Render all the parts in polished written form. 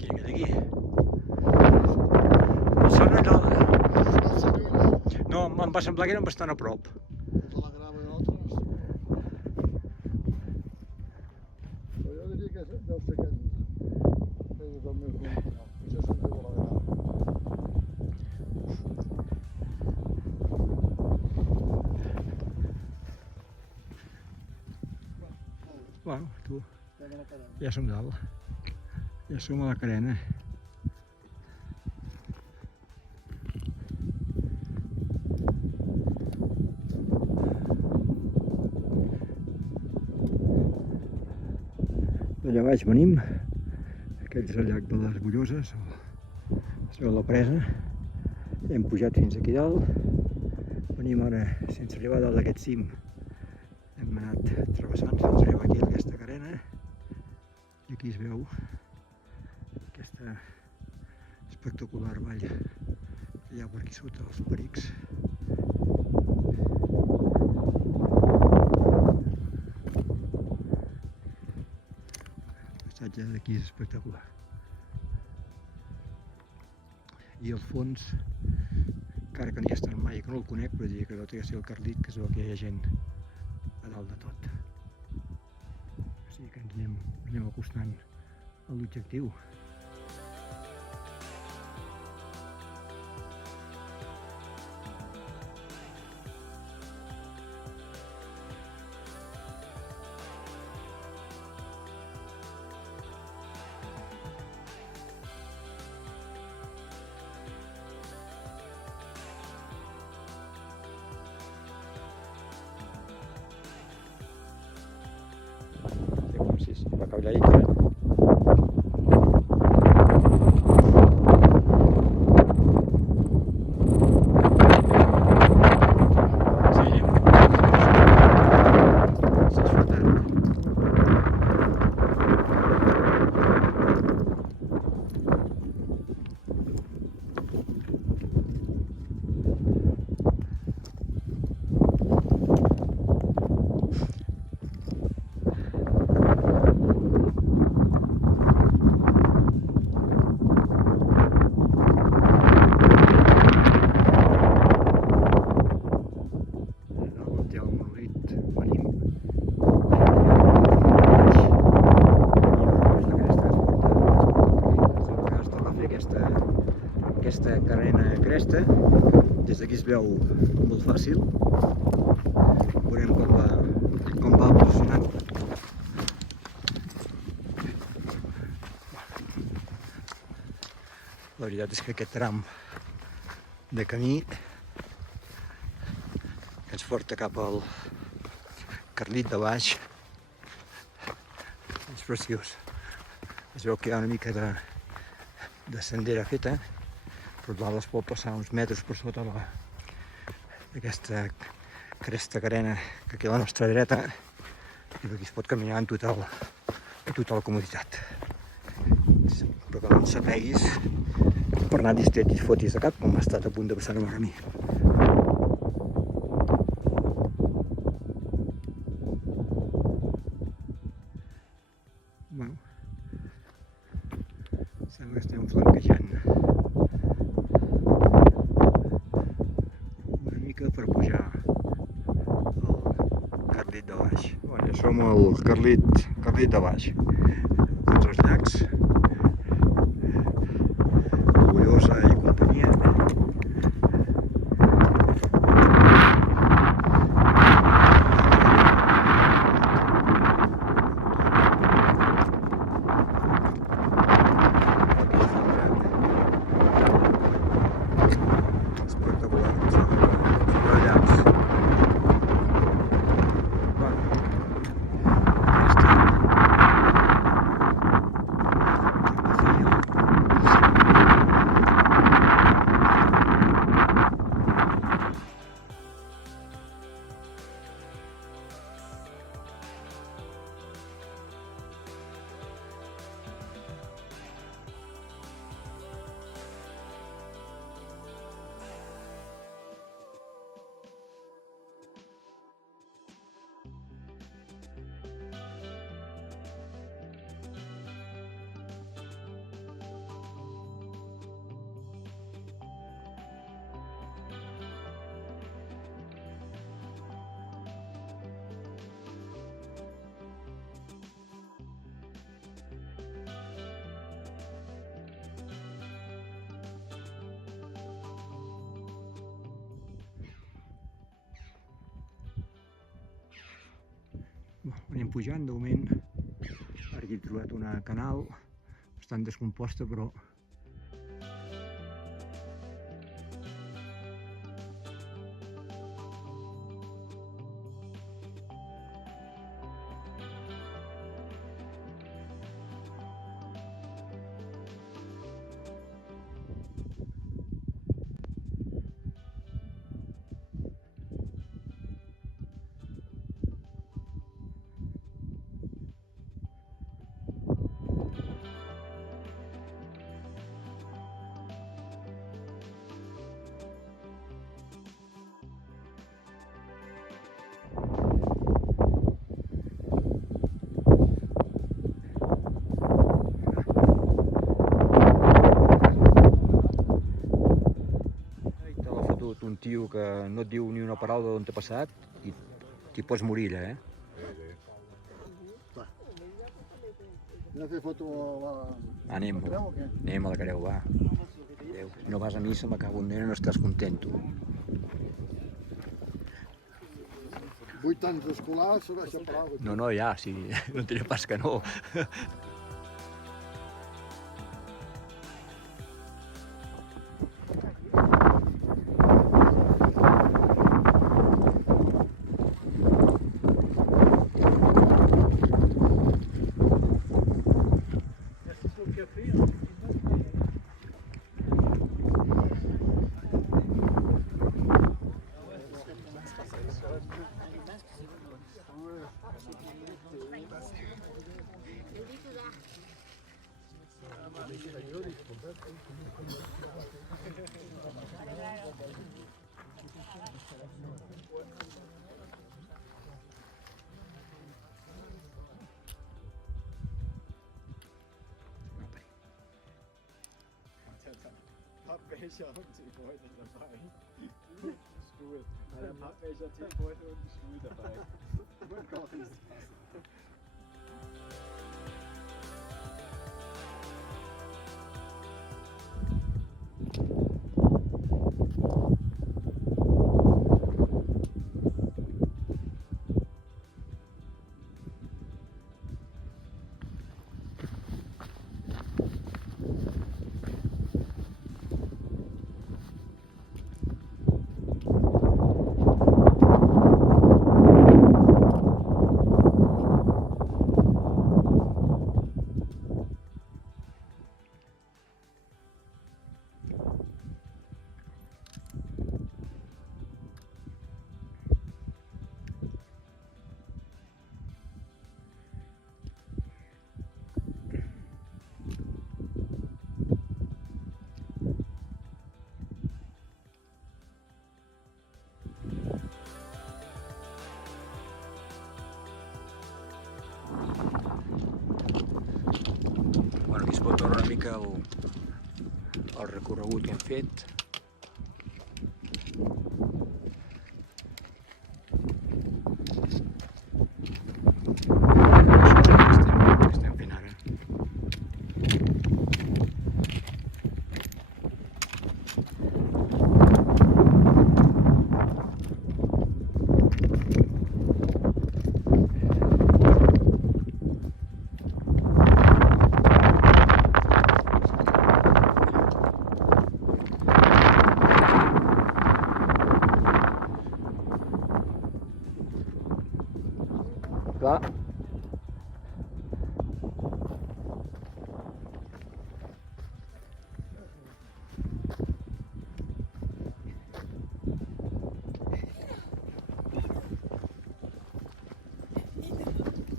Quin aquest aquí? El son allò... No, em va semblar que eren bastant a prop. De la grava i altres. Però jo diria que deu ser aquest. És el més bonic. Això se'n diu la grava. Bueno, tu, ja som dalt. Ja som a la carena. D'allà baix venim. Aquest és el llac de les Bulloses. Es veu la presa. Hem pujat fins aquí dalt. Venim ara sense arribar a dalt d'aquest cim. Hem anat travessant fins arribar aquí a aquesta carena. I aquí es veu aquesta espectacular vall que hi ha per aquí sota, els Perics. El paisatge d'aquí és espectacular. I al fons, encara que no hi he estat mai, que no el conec, però diria que deu ser el Carlit, que es veu que hi ha gent a dalt de tot. O sigui que ens anem acostant a l'objectiu. Sí, va caure ahí, aquesta carena cresta. Des d'aquí es veu molt fàcil. Veurem com va evolucionant. La veritat és que aquest tram de camí que ens porta cap al Carlit de baix és preciós. Es veu que hi ha una mica de sendera feta, però dalt es pot passar uns metres per sota d'aquesta cresta carena que aquí a la nostra dreta, i per aquí es pot caminar amb total comoditat. Però que no ens s'apeguis per anar distret i et fotis de cap, com ha estat a punt de passar-me a mi. Bueno, sembla que estem flanquejant una mica per pujar al Carlit de baix. Bueno, ja som al Carlit de baix. Tots els llacs, Bullosa i companyia. Anem pujant, de moment. Ara aquí he trobat una canal bastant descomposta, però un tio que no et diu ni una paraula d'on t'ha passat i t'hi pots morir allà, eh? Anem a fer foto a Anem, la creu o què? anem a la creu, va. Adéu. Si no vas a missa, me cago en Déu, no estàs content, tu. 8 anys d'escolar serveix a paraula. No, no, ja, sí, no et diré pas que no. Pappbecher und Teebeutel dabei. Stuhl. Hat ein Pappbecher, Teebeutel und einen Stuhl dabei. Und kochen ist fast. Bueno, aquí es pot veure una mica el recorregut que hem fet. Estem fent ara. Clar.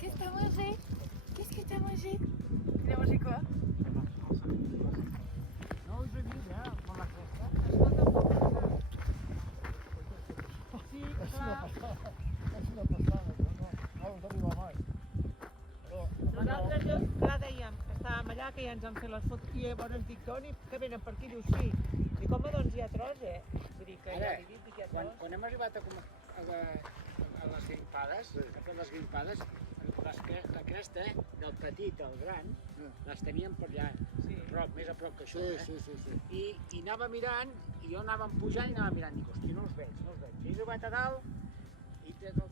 Qu'est-ce que t'as mangé? Qu'est-ce que t'as mangé? Il a mangé quoi? Non, je vis bien, pour la cresta. Nosaltres ja dèiem, estàvem allà, que ja ens han fet les fotos, i llavors ens dic, Toni, que venen per aquí, dius sí. I com doncs hi ha tros, Vull dir que ja Ara, t'he dit que hi ha tros. quan hem arribat a les grimpades, a fer les grimpades, la cresta del petit al gran, les teníem per allà, més a prop que això. Sí. I anava mirant, i jo anava pujant i anava mirant, dic, hosti, no els veig. I he arribat a dalt, i des del